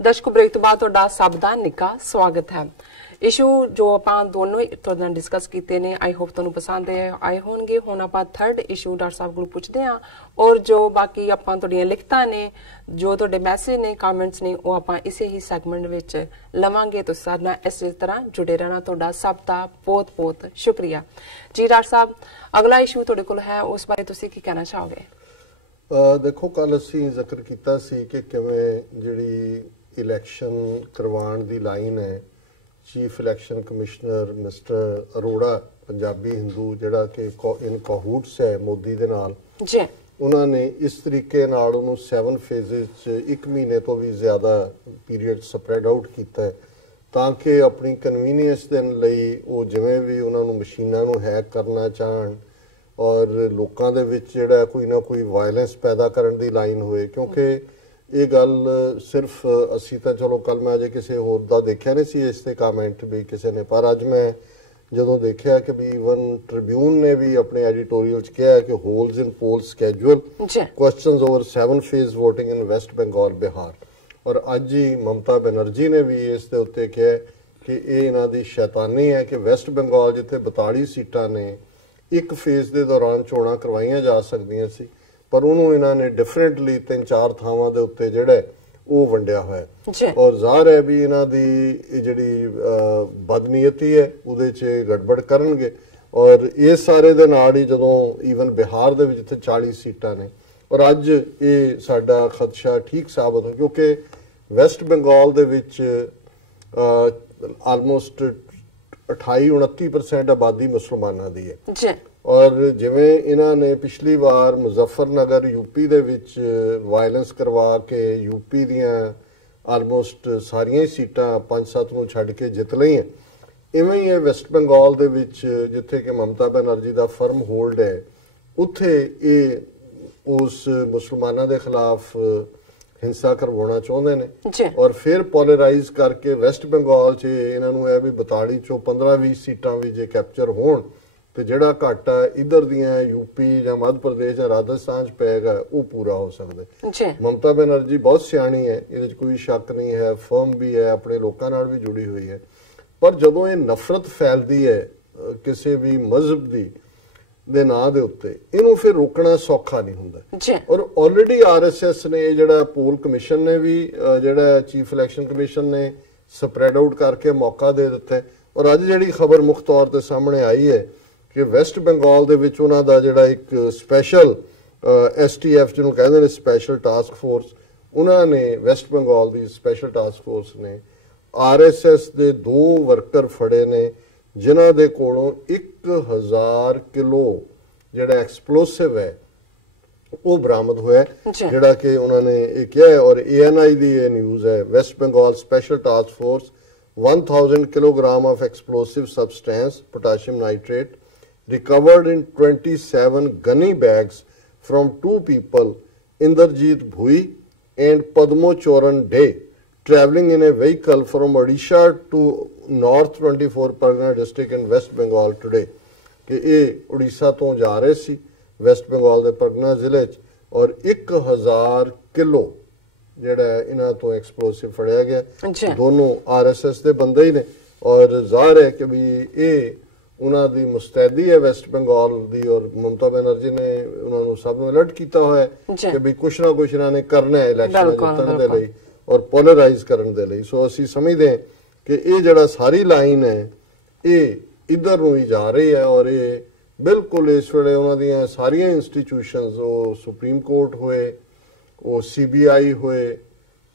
ਦਰਸ਼ਕ ਬ੍ਰੇਕ ਤੋਂ ਬਾਅਦ ਤੁਹਾਡਾ ਸਭ ਦਾ ਨਿੱਘਾ ਸਵਾਗਤ ਹੈ। ਇਸ਼ੂ ਜੋ ਆਪਾਂ ਦੋਨੋਂ ਤੁਹਾਡੇ ਨਾਲ ਡਿਸਕਸ ਕੀਤੇ ਨੇ, ਆਈ ਹੋਪ ਤੁਹਾਨੂੰ ਪਸੰਦ ਆਏ ਹੋਣਗੇ। ਹੁਣ ਆਪਾਂ ਥਰਡ ਇਸ਼ੂ ਡਾਕਟਰ ਸਾਹਿਬ ਕੋਲ ਪੁੱਛਦੇ ਹਾਂ, ਔਰ ਜੋ ਬਾਕੀ ਆਪਾਂ ਤੁਹਾਡੀਆਂ ਲਿਖਤਾਂ ਨੇ, ਜੋ ਤੁਹਾਡੇ ਮੈਸੇਜ ਨੇ, ਕਮੈਂਟਸ ਨੇ, ਉਹ ਆਪਾਂ ਇਸੇ ਹੀ ਸੈਗਮੈਂਟ ਵਿੱਚ ਲਵਾਂਗੇ। ਤੁਸੀਂ ਸਾਡੇ ਨਾਲ ਇਸੇ ਤਰ੍ਹਾਂ ਜੁੜੇ ਰਹਿਣਾ। ਤੁਹਾਡਾ ਸਭ ਦਾ ਬਹੁਤ ਬਹੁਤ ਸ਼ੁਕਰੀਆ ਜੀ। ਡਾਕਟਰ ਸਾਹਿਬ, ਅਗਲਾ ਇਸ਼ੂ ਤੁਹਾਡੇ ਕੋਲ ਹੈ, ਉਸ ਬਾਰੇ ਤੁਸੀਂ ਕੀ ਕਹਿਣਾ ਚਾਹੋਗੇ? देखो, कल असी जिक्र किया सी कि किवें जिहड़ी इलैक्शन करवाउण दी लाइन है, chief election commissioner mister Arora Punjabi Hindu जिहड़ा कि इन काहूट्स है मोदी दे नाल जी, उन्होंने इस तरीके नाल उहनूं 7 फेजेस च 1 महीने तो भी ज़्यादा पीरीयड स्प्रैड आउट किया है तां कि अपनी कन्वीनियंस दे लई वो जिवें भी उन्होंने मशीनां नूं हैक करना चाहण और लोगों के विच जिहड़ा कोई ना कोई वायलेंस पैदा करने की लाइन होए। क्योंकि ये गल सिर्फ असी तो चलो कल मैं अजे किसी होर दा देखिया नहीं सी इस ते कमेंट भी किसी ने, पर अज मैं जदों देखिया कि भी ईवन ट्रिब्यून ने भी अपने एडिटोरियल च कहा कि holes in poll schedule questions over 7 phase voting in West Bengal Bihar, और अज ही ममता बनर्जी ने भी इस दे उत्ते कहा कि ये इन्हां दी शैतानी है कि वेस्ट बंगाल जिथे 42 सीटां ने एक फेज के दौरान चोणां करवाइया जा सकदियां सी, पर उन्होंने इन्होंने डिफरेंटली 3-4 थावां दे उत्ते जिहड़ा वो वंडिया होया, और ज़ाहिर है भी इन्हां दी जिहड़ी बदनीयती है उहदे च गड़बड़ करनगे। और इस सारे दे नाल ही जदों ईवन बिहार दे विच जिथे 40 सीटां ने, और अज ये साडा खदशा ठीक साबित हो, क्योंकि वैस्ट बंगाल दे विच आलमोस्ट 28-29% आबादी मुसलमाना दी है, और जिवें इन्होंने पिछली बार मुजफ्फरनगर यूपी दे विच वायलेंस करवा के यूपी दियां आलमोस्ट सारियां सीटां 5-7 नूं छड्ड के जित लईआं, इवें ही वेस्ट बंगाल दे विच जिथे कि ममता बनर्जी दा फर्म होल्ड है, उत्थे ये उस मुसलमाना दे खिलाफ हिंसा करवाना चाहते हैं, और फिर पोलराइज करके वेस्ट बंगाल च इन्होंने है भी 42 चो 15-20 सीटां भी जे कैप्चर होण तो जिहड़ा घाटा इधर दियां यूपी या मध्य प्रदेश या राजस्थान च पेगा वो पूरा हो सकता है। ममता बनर्जी बहुत सियाणी है, ये कोई शक नहीं है, फर्म भी है, अपने लोगों नाल भी जुड़ी हुई है, पर जदों ये नफरत फैलती है किसी भी मजहब की दे नां दे उत्ते, इनू फिर रोकना सौखा नहीं हुंदा। और ऑलरेडी RSS ने जिहड़ा पोल कमिशन ने भी जिहड़ा चीफ इलैक्शन कमिशन ने स्प्रैड आउट करके मौका दे दिता है, और अज जिहड़ी खबर मुख तौर ते सामने आई है कि वेस्ट बंगाल दे विच उन्हां दा जिहड़ा एक स्पैशल STF जिहनूं कहंदे ने स्पैशल टास्क फोर्स, उन्होंने वेस्ट बंगाल दी स्पैशल टास्क फोर्स ने RSS दे 2 वर्कर फड़े ने जिन्हां दे कोलों 1000 किलो जिहड़ा एक्सप्लोसिव है वो बरामद होया, जिहड़ा कि उन्होंने ये किया है। और ANI दी ये न्यूज़ है, West Bengal special task force 1000 kilogram of explosive substance potassium nitrate recovered in 27 gunny bags from 2 people, Inderjeet Bhui and Padmo Choran Day, travelling in a vehicle from Odisha to North 24 Pargana district in West Bengal today। कि ये उड़ीसा तो जा रहे सी waste Bengal के परगना जिले च, और 1000 kilo जिहड़ा इन्हां तो एक्सप्लोसिव फड़िया गया। दोनों RSS के बंदे ही ने, और जाहिर है कि भी ये उन्हां दी मुस्तैदी है वेस्ट बंगाल दी, और ममता बनर्जी ने उन्होंने सब नूं अलर्ट किया हुआ है कि भी कुछ ना कुछ इन्होंने करना है इलैक्शन जितण दे लई और पोलराइज करने दे लई। सो असीं समझदे हैं कि ये जिहड़ा सारी लाइन है ये इधर नूं ही जा रही है, और ये बिल्कुल इस वेले उन्हां दीयां सारियां इंस्टीट्यूशनस, वो सुप्रीम कोर्ट होए, वो CBI होए,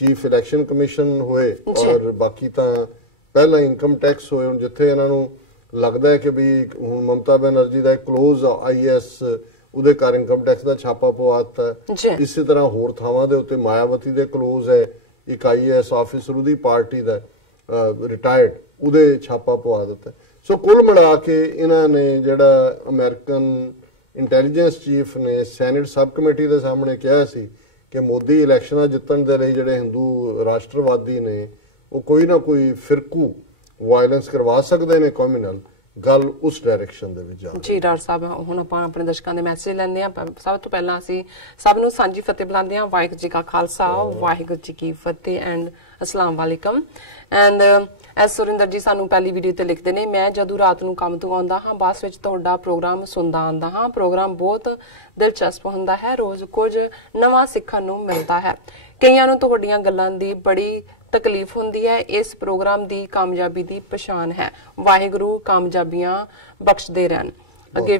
चीफ इलैक्शन कमिशन होए, और बाकी तां पहला इनकम टैक्स होए, हुण जिथे इन्हां नूं लगता है कि भी हुण ममता बनर्जी का क्लोज IAS उहदे घर इनकम टैक्स का छापा पवाता है। इसी तरह होर थावां दे उत्ते मायावती दे क्लोज है एक IAS ऑफिसर उहदी पार्टी का रिटायर्ड, उहदे छापा पवा दिता है। सो कुल मिला के इन्हां ने जिहड़ा अमेरिकन इंटैलीजेंस चीफ ने सैनेट सब कमेटी के सामने कहा सी कि मोदी इलैक्शनां जितण दे लई जिहड़े हिंदू राष्ट्रवादी ने वो कोई ना कोई फिरकू वायलेंस करवा सकते हैं कम्यूनल, ਗੱਲ ਉਸ ਡਾਇਰੈਕਸ਼ਨ ਦੇ ਵਿੱਚ ਜਾ ਰਹੀ ਜੀ ਡਾਕਟਰ ਸਾਹਿਬ ਹੁਣ ਆਪਾਂ ਆਪਣੇ ਦਰਸ਼ਕਾਂ ਦੇ ਮੈਸੇਜ ਲੈਂਦੇ ਆ ਸਭ ਤੋਂ ਪਹਿਲਾਂ ਅਸੀਂ ਸਭ ਨੂੰ ਸਾਂਝੀ ਫਤਿਹ ਬੁਲਾਉਂਦੇ ਆ ਵਾਹਿਗੁਰੂ ਜੀ ਕਾ ਖਾਲਸਾ ਵਾਹਿਗੁਰੂ ਜੀ ਕੀ ਫਤਿਹ ਐਂਡ ਅਸਲਾਮ ਵਾਲੇਕਮ ਐਂਡ ਐਸ ਸੁਰਿੰਦਰ ਜੀ ਸਾਨੂੰ ਪਹਿਲੀ ਵੀਡੀਓ ਤੇ ਲਿਖਦੇ ਨੇ ਮੈਂ ਜਦੋਂ ਰਾਤ ਨੂੰ ਕੰਮ ਤੋਂ ਆਉਂਦਾ ਹਾਂ ਬੱਸ ਵਿੱਚ ਤੁਹਾਡਾ ਪ੍ਰੋਗਰਾਮ ਸੁਣਦਾ ਆਉਂਦਾ ਹਾਂ ਪ੍ਰੋਗਰਾਮ ਬਹੁਤ ਦਿਲਚਸਪ ਹੁੰਦਾ ਹੈ ਰੋਜ਼ ਕੁਝ ਨਵਾਂ ਸਿੱਖਣ ਨੂੰ ਮਿਲਦਾ ਹੈ ਕਈਆਂ ਨੂੰ ਤੁਹਾਡੀਆਂ ਗੱਲਾਂ ਦੀ ਬੜੀ ਤਕਲੀਫ ਹੁੰਦੀ ਹੈ ਇਸ ਪ੍ਰੋਗਰਾਮ ਦੀ ਕਾਮਯਾਬੀ ਦੀ ਪਛਾਣ ਹੈ ਵਾਹਿਗੁਰੂ ਕਾਮਯਾਬੀਆਂ ਬਖਸ਼ਦੇ ਰਹਿਣ ਅੱਗੇ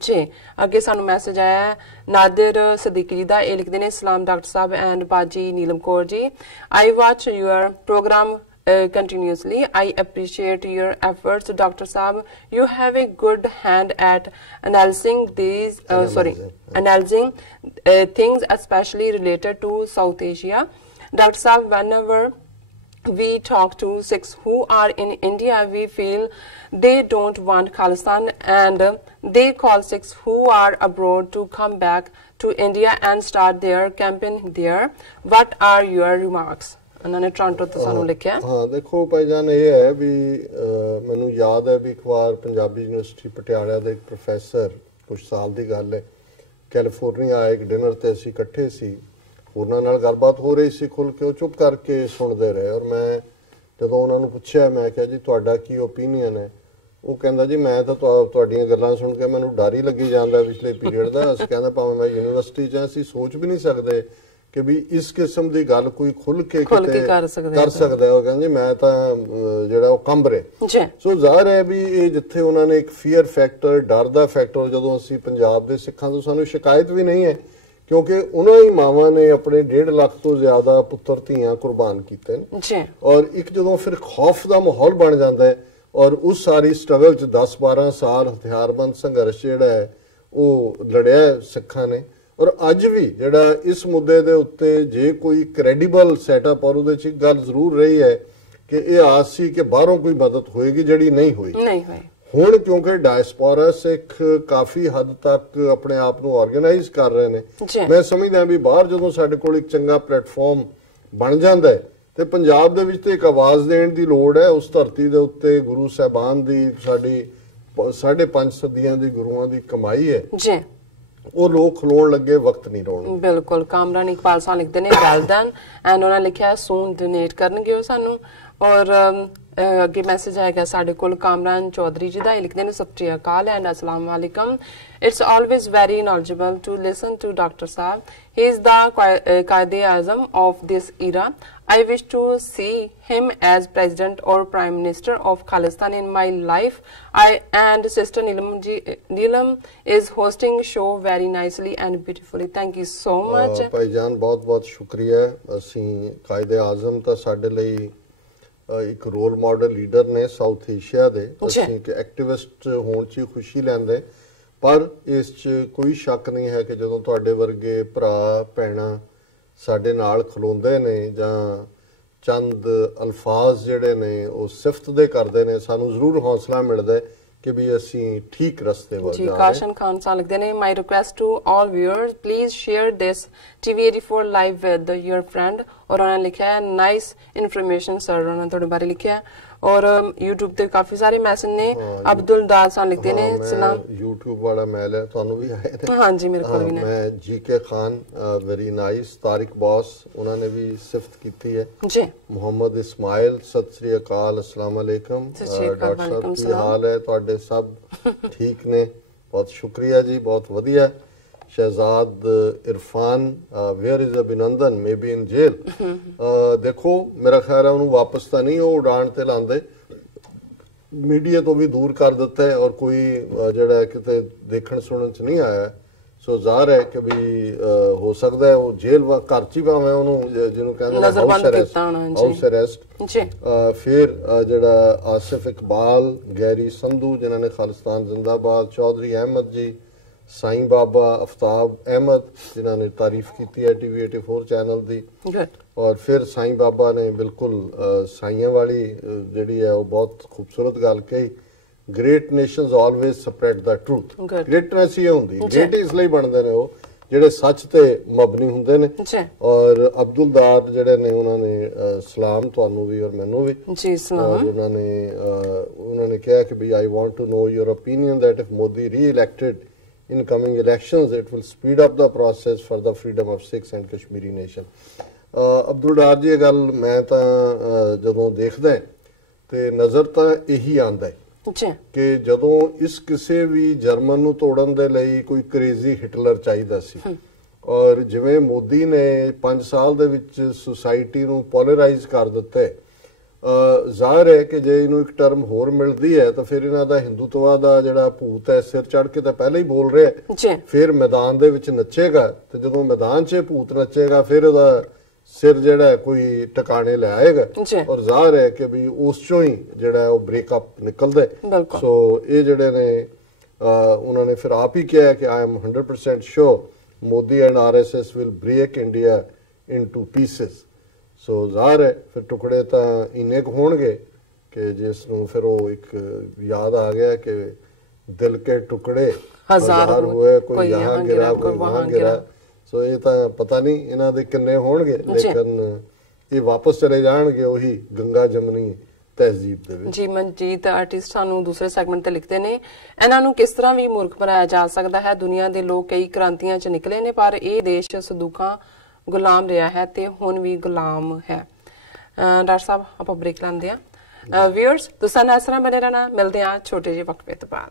ਜੀ ਅੱਗੇ ਸਾਨੂੰ ਮੈਸੇਜ ਆਇਆ ਨਾਦਰ ਸਦੀਕੀ ਜੀ ਦਾ ਇਹ ਲਿਖਦੇ ਨੇ ਸਲਾਮ ਡਾਕਟਰ ਸਾਹਿਬ ਐਂਡ ਬਾਜੀ Neelam Kaur ji I watch your program continuously. I appreciate your efforts, Dr. Saab. You have a good hand at analyzing analyzing things, especially related to South Asia. Dr. Saab, whenever we talk to Sikhs who are in India, we feel they don't want Khalistan, and they call Sikhs who are abroad to come back to India and start their campaign there. What are your remarks? उन्होंने Toronto तो सानू लिखा हाँ देखो भाईजान ये है भी मैनू याद है भी एक बार पंजाबी यूनिवर्सिटी पटियाला दे एक प्रोफैसर कुछ साल दी गल है कैलीफोर्निया आए एक डिनर ते असीं इकट्ठे सी होरनां नाल गलबात हो रही सी खुल के चुप करके सुनते रहे और मैं जदों उन्हां नूं पुछया मैं कहा जी तुहाडा की ओपीनियन है वो कहंदा जी मैं तो तुहाडीआं गल्लां सुन के मैनूं डर ही लगी जांदा पिछले पीरियड दा असीं कहंदा भावें मैं यूनिवर्सिटी च असीं सोच भी नहीं सकदे कि भी इस किस्म की गल कोई खुल के कर सकता है कहते मैं जो कंबरे सो जाहिर है भी ये जिथे उन्होंने एक फीयर फैक्टर डर का फैक्टर जो असी पंजाब के सिखां तो सानू शिकायत भी नहीं है क्योंकि उन्होंने मावां ने अपने 1.5 लाख तो ज्यादा पुत्र धीआं कुर्बान किए और एक जो फिर खौफ का माहौल बन जाता है और उस सारी स्ट्रगल च 10-12 साल हथियारबंद संघर्ष जिहड़ा है वो लड़िया सिखां ने और अज भी जिहड़ा इस मुद्दे दे उत्ते जे कोई क्रेडिबल सैटअप और उहदे च गल जरूर रही है कि ये आस सी कि बाहरों कोई मदद होएगी जिहड़ी नहीं हुई हुण क्योंकि डायस्पोरा सिख काफ़ी हद तक अपने आप नूं ऑर्गेनाइज कर रहे ने मैं समझदा भी बाहर जदों साडे कोल एक चंगा प्लेटफॉर्म बन जांदा है ते पंजाब दे विच ते एक आवाज़ देण दी लोड़ है उस धरती दे उत्ते गुरु साहिबान दी साडी 5.5 सदियां दी गुरुआं दी कमाई है जी ਉਹ ਲੋਕ ਖਲੋਣ ਲੱਗੇ ਵਕਤ ਨਹੀਂ ਰੋਣ ਬਿਲਕੁਲ ਕਾਮਰਾਨ ਇਕਬਾਲ ਸਾਹਿਬ ਲਿਖਦੇ ਨੇ ਵੈਲ ਡਨ ਐਂਡ ਉਹਨਾਂ ਲਿਖਿਆ ਸੂਨ ਡੋਨੇਟ ਕਰਨਗੇ ਉਹ ਸਾਨੂੰ ਔਰ ਅੱਗੇ ਮੈਸੇਜ ਆਏਗਾ ਸਾਡੇ ਕੋਲ ਕਾਮਰਾਨ ਚੌਧਰੀ ਜੀ ਦਾ ਇਹ ਲਿਖਦੇ ਨੇ ਸਤਿ ਸ਼੍ਰੀ ਅਕਾਲ ਐਂਡ ਅਸਲਾਮ ਵਾਲੇਕਮ it's always very knowledgeable to listen to doctor ਸਾਹਿਬ he is the Quaid-e-Azam of this era I wish to see him as President or Prime Minister of Khalistan in my life. And Sister Neelam is hosting show very nicely and beautifully. Thank you so much. भाईजान बहुत शुक्रिया ਅਸੀਂ ਕਾਇਦੇ ਆਜ਼ਮ ਤਾਂ ਸਾਡੇ ਲਈ ਇੱਕ role model leader ਨੇ south Asia ਦੇ ਅਸੀਂ ਇੱਕ ਐਕਟਿਵਿਸਟ ਹੋਣ 'ਚ ਖੁਸ਼ੀ ਲੈਂਦੇ ਪਰ ਇਸ 'ਚ ਕੋਈ ਸ਼ੱਕ ਨਹੀਂ ਹੈ ਕਿ ਜਦੋਂ ਤੁਹਾਡੇ ਵਰਗੇ ਭਰਾ ਭੈਣਾਂ ਸਾਡੇ ਨਾਲ ਖਲੋਂਦੇ ਨੇ ਜਾਂ ਚੰਦ ਅਲਫਾਜ਼ ਜਿਹੜੇ ਨੇ ਉਹ ਸਿਫਤ ਦੇ ਕਰਦੇ ਨੇ ਸਾਨੂੰ ਜ਼ਰੂਰ ਹੌਸਲਾ ਮਿਲਦਾ ਕਿ ਵੀ ਅਸੀਂ ਠੀਕ ਰਸਤੇ ਵੱਲ ਜਾ ਰਹੇ ਹਾਂ। ਜੀ ਕਾਸ਼ਨ ਖਾਨ ਸਾਹਿਬ ਲਿਖਦੇ ਨੇ my request to all viewers please share this TV84 live with your friend ਔਰ ਉਹਨਾਂ ਨੇ ਲਿਖਿਆ ਹੈ ਨਾਈਸ ਇਨਫੋਰਮੇਸ਼ਨ ਸਰ ਉਹਨਾਂ ਤੁਹਾਡੇ ਬਾਰੇ ਲਿਖਿਆ और YouTube ਤੇ ਕਾਫੀ ਸਾਰੇ ਮੈਸੇਜ ਨੇ ਅਬਦੁਲ ਦਾਸ ਹਨ ਲਿਖਦੇ ਨੇ ਸਲਾਮ YouTube ਵਾਲਾ ਮੇਲ ਹੈ ਤੁਹਾਨੂੰ ਵੀ ਆਇਆ ਹੈ ਹਾਂਜੀ ਮੇਰੇ ਕੋਲ ਵੀ ਨੇ ਮੈਂ ਜੀਕੇ ਖਾਨ ਵੈਰੀ ਨਾਈਸ ਤਾਰਿਕ ਬੌਸ ਉਹਨਾਂ ਨੇ ਵੀ ਸਿਫਤ ਕੀਤੀ ਹੈ ਜੀ ਮੁਹੰਮਦ ਇਸਮਾਇਲ ਸਤਿ ਸ੍ਰੀ ਅਕਾਲ ਅਸਲਾਮ ਅਲੈਕਮ ਡਾਕਟਰ ਸਾਹਿਬ ਕੀ ਹਾਲ ਹੈ ਤੁਹਾਡੇ ਸਭ ਠੀਕ ਨੇ ਬਹੁਤ ਸ਼ੁਕਰੀਆ ਜੀ ਬਹੁਤ ਵਧੀਆ शहजाद इरफान वेयर इज अभिनंदन मे बी इन जेल देखो मेरा ख्याल है उन्होंने वापस तो नहीं वो उड़ान ते लांदे मीडिया तो भी दूर कर दिता है और कोई जड़ा किते देखण सुनन च नहीं आया सो ज़ाहिर है कि भी हो सकता है वो जेल घर च भावें उन्होंने जिन्होंने कहते हाउस अरेस्ट फिर जड़ा आसिफ इकबाल गैरी संधू जिन्होंने खालिस्तान जिंदाबाद चौधरी अहमद जी साईं बाबा आफ्ताब अहमद जिन्होंने तारीफ की है TV84 चैनल दी और फिर साईं बाबा ने बिल्कुल साइयां वाली जी है वो बहुत खूबसूरत गल कही great Nations always spread the truth greatness ये होंगी ग्रेट इसलिए बनते हैं वो ਜਿਹੜੇ ਸੱਚ ਤੇ ਮਬਨੀ ਹੁੰਦੇ ਨੇ। ਔਰ ਅਬਦੁਲ ਦਾਰ ਜਿਹੜੇ ਨੇ ਉਹਨਾਂ ਨੇ ਸਲਾਮ ਤੁਹਾਨੂੰ ਵੀ ਔਰ ਮੈਨੂੰ ਵੀ ਜੀ ਸਲਾਮ। ਉਹਨਾਂ ਨੇ ਕਿਹਾ ਕਿ ਵੀ I want to know your opinion that if Modi re-elected in coming elections it will speed up the process for the freedom of Sikhs and Kashmiri nation। Abdul ਦਾਰ ਜੀ ਇਹ ਗੱਲ ਮੈਂ ਤਾਂ ਜਦੋਂ ਦੇਖਦਾ ਤੇ ਨਜ਼ਰ ਤਾਂ ਇਹੀ ਆਉਂਦਾ ਕਿ ਜਦੋਂ ਇਸ ਕਿਸੇ ਵੀ ਜਰਮਨ ਨੂੰ ਤੋੜਨ ਦੇ ਲਈ ਕੋਈ ਕ੍ਰੇਜ਼ੀ ਹਿਟਲਰ ਚਾਹੀਦਾ ਸੀ ਔਰ ਜਿਵੇਂ ਮੋਦੀ ਨੇ 5 ਸਾਲ ਦੇ ਵਿੱਚ ਸੁਸਾਇਟੀ ਨੂੰ ਪੋਲਰਾਈਜ਼ ਕਰ ਦਿੱਤਾ ਹੈ, ਜ਼ਾਹਿਰ ਹੈ ਕਿ ਜੇ ਇਹਨੂੰ ਇੱਕ ਟਰਮ ਹੋਰ ਮਿਲਦੀ ਹੈ ਤਾਂ ਫਿਰ ਇਹਨਾਂ ਦਾ ਹਿੰਦੂਤਵਾ ਦਾ ਜਿਹੜਾ ਭੂਤ ਹੈ ਸਿਰ ਚੜ ਕੇ ਤਾਂ ਪਹਿਲਾਂ ਹੀ ਬੋਲ ਰਿਹਾ, ਫਿਰ ਮੈਦਾਨ ਦੇ ਵਿੱਚ ਨੱਚੇਗਾ ਤੇ ਜਦੋਂ ਮੈਦਾਨ 'ਚ ਭੂਤ ਨੱਚੇਗਾ ਫਿਰ ਉਹਦਾ ਸਿਰ ਜਿਹੜਾ ਕੋਈ ਟਿਕਾਣੇ ਲੈ ਆਏਗਾ ਔਰ ਜ਼ਾਹਿਰ ਹੈ ਕਿ ਵੀ ਉਸ ਚੋਂ ਹੀ ਜਿਹੜਾ ਉਹ ਬ੍ਰੇਕਅਪ ਨਿਕਲਦਾ। ਸੋ ਇਹ ਜਿਹੜੇ ਨੇ ਉਹਨਾਂ ਨੇ ਫਿਰ ਆਪ ਹੀ ਕਿਹਾ ਕਿ I am 100% sure Modi and RSS will break India into pieces। ਸੋ ਜ਼ਾਹਿਰ ਹੈ ਫਿਰ ਟੁਕੜੇ ਤਾਂ ਇੰਨੇ ਕੁ ਹੋਣਗੇ ਕਿ ਜਿਸ ਨੂੰ ਫਿਰ ਉਹ ਇੱਕ ਯਾਦ ਆ ਗਿਆ ਕਿ ਦਿਲ ਕੇ ਟੁਕੜੇ ਹਜ਼ਾਰ ਹੋਏ, ਕੋਈ ਯਹਾਂ ਗਿਰਾ ਕੋਈ ਵਹਾਂ ਗਿਰਾ। ਸੋ ਇਹ ਤਾਂ ਪਤਾ ਨਹੀਂ ਇਹਨਾਂ ਦੇ ਕਿੰਨੇ ਹੋਣਗੇ, ਲੇਕਿਨ ਇਹ ਵਾਪਸ ਚਲੇ ਜਾਣਗੇ ਉਹੀ ਗੰਗਾ ਜਮਨੀ ਤਹਿਜ਼ੀਬ ਦੇ ਵਿੱਚ। ਜੀ ਮਨਜੀਤ ਆਰਟਿਸਟ ਸਾਨੂੰ ਦੂਸਰੇ ਸੈਗਮੈਂਟ ਤੇ ਲਿਖਦੇ ਨੇ, ਇਹਨਾਂ ਨੂੰ ਕਿਸ ਤਰ੍ਹਾਂ ਵੀ ਮੂਰਖ ਬਣਾਇਆ ਜਾ ਸਕਦਾ ਹੈ। ਦੁਨੀਆ ਦੇ ਲੋਕ ਕਈ ਕ੍ਰਾਂਤੀਆਂ 'ਚ ਨਿਕਲੇ ਨੇ ਪਰ ਇਹ ਦੇਸ਼ ਸੰਦੂਕਾਂ ਗੁਲਾਮ ਰਿਹਾ ਹੈ ਤੇ ਹੁਣ ਵੀ ਗੁਲਾਮ ਹੈ। ਡਾਕਟਰ ਸਾਹਿਬ ਆਪਾਂ ਬ੍ਰੇਕ ਲਾਉਂਦੇ ਆ। ਵਿਊਅਰਸ ਤੁਸੀਂ ਨਾਲ ਇਸ ਤਰ੍ਹਾਂ ਬਣੇ ਰਹਿਣਾ, ਮਿਲਦੇ ਆ ਛੋਟੇ ਜਿਹੇ ਵਕਫੇ ਤੋਂ ਬਾਅਦ।